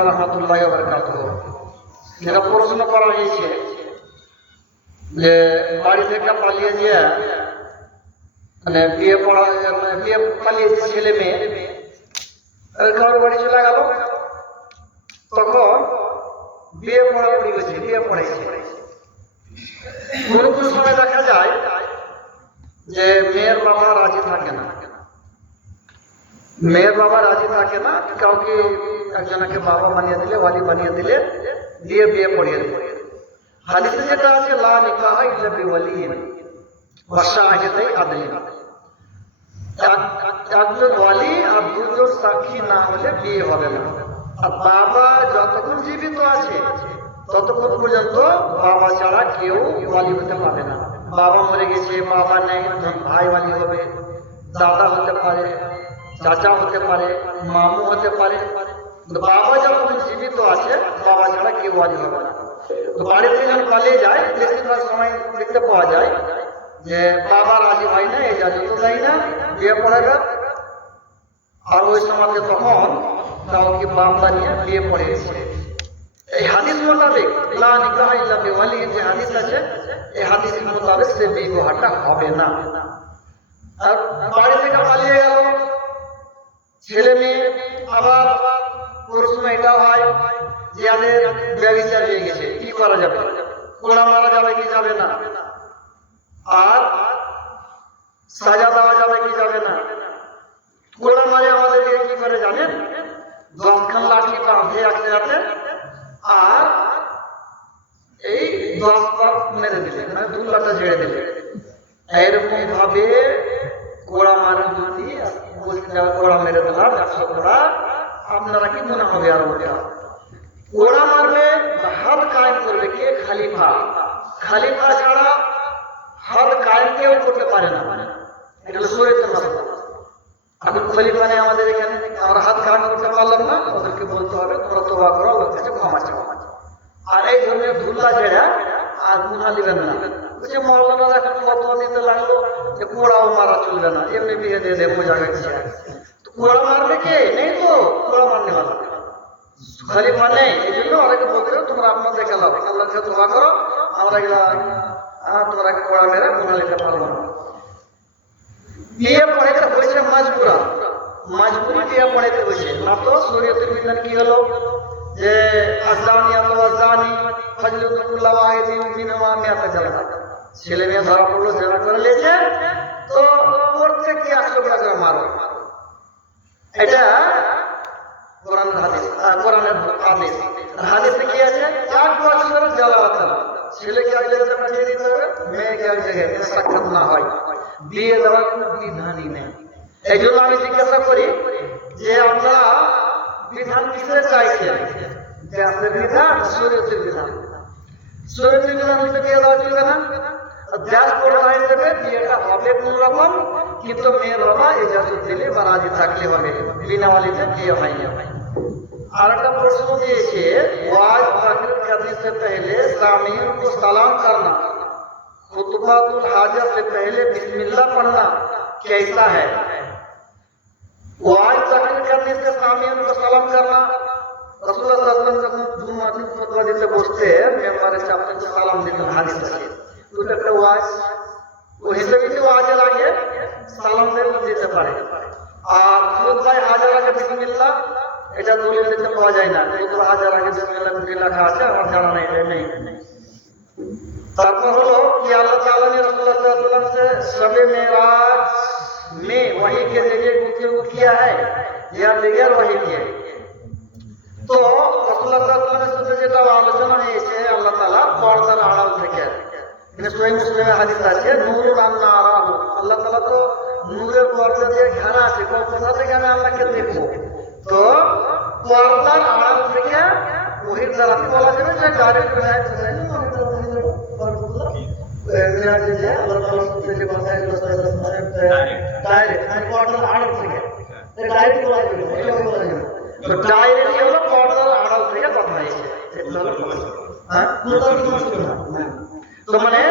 ওয়া রাহমাতুল্লাহি ওয়া বারাকাতুহু। যেটা প্রশ্ন করা হয়েছে যে বাড়ি থেকে পালিয়ে গিয়ে মানে বিয়ে পালিয়েছে ছেলে মেয়ে কারোর বাড়ি চলে গেল, তখন বিয়ে পড়াপড়ি হয়েছে, বিয়ে পড়াইছে। কোন কোন সময় দেখা যায় যে মেয়ের বাবা রাজি থাকে না, মেয়ের বাবা রাজি থাকে না, কাউকে একজনকে বাবা বানিয়ে দিলে, ওয়ালি বানিয়ে দিলে, দিয়ে বিয়ে পড়িয়ে দিলে। হাদিসে যেটা আছে লা নিকাহা ইল্লা বিওয়ালিয়িন ওয়া শাহিদাই আদলিন, একজন ওয়ালি আর দুজন সাক্ষী না হলে বিয়ে হবে না। আর বাবা যতক্ষণ জীবিত আছে ততক্ষণ পর্যন্ত বাবা ছাড়া কেউ ওয়ালি হতে পারে না। বাবা মরে গেছে, বাবা নেই, ভাই ওয়ালি হবে, দাদা হতে পারে, চাচা হতে পারে, মামু হতে পারে। বাবা যতক্ষণ জীবিত আছে বাবা ছাড়া কেউ ওয়ালি হবে না। তো বাড়ি থেকে যখন পালিয়ে যায় বেশিরভাগ সময় দেখতে পাওয়া যায় যে বাবা রাজি হয় না, এই জাজত দেয় না, বিয়ে পড়াবে। আর ওই সমাজে তখন কাউকে মামলা নিয়ে বিয়ে পড়িয়েছে। এই হাদিস মোতাবেক লা নিকাহা ইল্লা বিওয়ালিয়িন যে হাদিস আছে, এই হাদিসের মোতাবেক সে বিবাহটা হবে না। আর বাড়ি থেকে পালিয়ে গেল ছেলে মেয়ে, আবার প্রশ্ন এটাও হয় যে আমাদের ব্যভিচার হয়ে গেছে, কি করা যাবে? কোড়া মারা যাবে কি যাবে না? আর সাজা দেওয়া যাবে কি যাবে না? কোড়া মারে আমাদেরকে কি করে জানেন? 10খান লাঠি বাঁধে এক জায়গাতে আর এই 10 বার মেরে দিলে, মানে 2 লাঠা ঝেড়ে দিলে। এরকম ভাবে কোড়া মারে, যদি কোড়া মেরে দিলাম 100 কোড়া, আপনারা কি মনে হবে? আর ওটা কোড়া মারবে, হাত কায়েম করবে কে? খলিফা। খলিফা ছাড়া হাত কায়েম কেউ করতে পারে না, এটা হলো শরীয়তের মাসলা। এখন খলিফা নেই আমাদের এখানে, আমরা হাত কায়েম করতে পারলাম না, ওদেরকে বলতে হবে তোমরা তওবা করো, আল্লাহর কাছে ক্ষমা চাও। আর এই ধরনের ধুল্লা ঝেড়া আর গুনাহ দিবেন না। বলছে মাওলানা এখন ফতোয়া দিতে লাগলো যে কোড়াও মারা চলবে না, এমনি বিয়ে দিয়ে দেবো, বোঝা গেছে। তো কোড়া মারবে কে? নেই তো কোড়া মারনে ভালো, খলিফা নেই। এই জন্য অনেকে বলতে তোমরা আপনাদের খেলাও, আল্লাহর কাছে তওবা করো, আমরা তোমরা কোড়া মেরে গুনাহ নিতে পারবো না। বিয়ে পড়াইতে হয়েছে মাজবুরা, মাজবুরি বিয়ে পড়াইতে হয়েছে না। তো শরীয়তের বিধান কি হলো যে আযানিয়াতু ওয়াযানি ফাজলিদু কুল্লা ওয়াহিদিন মিনহুমা মিআতা জালদা। ছেলে মেয়ে ধরা পড়লো, জেনা করে নিয়েছে, তো প্রত্যেককে 100 করে মারো। এটা কোরআনের হাদিস, কোরআনের হাদিস। হাদিসে কি আছে? 1 বছরের জালাওয়াত, ছেলেকে এক জায়গায় পাঠিয়ে দিতে হবে, মেয়েকে এক জায়গায়, সাক্ষাৎ না হয়, বিয়ে দেওয়ার কোনো বিধানই নেই। এই জন্য আমি জিজ্ঞাসা করি যে আপনারা বিধান কিসের চাইছেন? যে আপনার বিধান শরীয়তের বিধান, শরীয়তের বিধান হলে বিয়ে দেওয়া চলবে না। দেশ পড়াই দেবে, বিয়েটা হবে কোন রকম, কিন্তু মেয়ের বাবা ইজাজত দিলে বা রাজি থাকলে হবে, বিনা ওয়ালিতে বিয়ে হয় না। আর একটা প্রশ্ন দিয়েছে ওয়াজ दाखिल करने से पहले सामीन को सलाम करना, खुतबातुल हाजा से पहले बिस्मिल्लाह पढ़ना कैसा है? वाज दाखिल करने से सामीन को सलाम करना, রাসূলুল্লাহ সাল্লাল্লাহু আলাইহি ওয়াসাল্লাম যখন জুমাতে খুতবা দিতে বসতে মেম্বারে চাপতে সালাম দিতেন, হাদিস আছে। দুটো একটা ওয়াজ, ও হিসেবে ওয়াজের আগে সালাম দিতে পারে। আর খুতবায় হাজার আগে বিসমিল্লাহ, এটা দলিল দিতে পাওয়া যায় না। খুতবা হাজার আগে বিসমিল্লাহ লেখা আছে, আমার জানা নেই, এটা নেই। তারপর হলো कि अल्लाह ताला ने रसूलुल्लाह सल्लल्लाहु अलैहि वसल्लम से शब-ए मेराज में वही के जरिए गुफ्तगू किया है या बगैर वही के? तो रसूलुल्लाह सल्लल्लाहु अलैहि वसल्लम से যেটা আলোচনা হয়েছে আল্লাহ তাআলা পর্দার আড়াল থেকে, এটা সহিহ মুসলিমে হাদিস আছে, নূরুন আন-নারাহু, আল্লাহ তাআলা তো নূরের পর্দা দিয়ে ঘেরা আছে, কোথা থেকে আমি আল্লাহকে দেখবো? তো পর্দার আড়াল থেকে ওহির দ্বারা বলা যাবে যে ডাইরেক্ট तो मैंने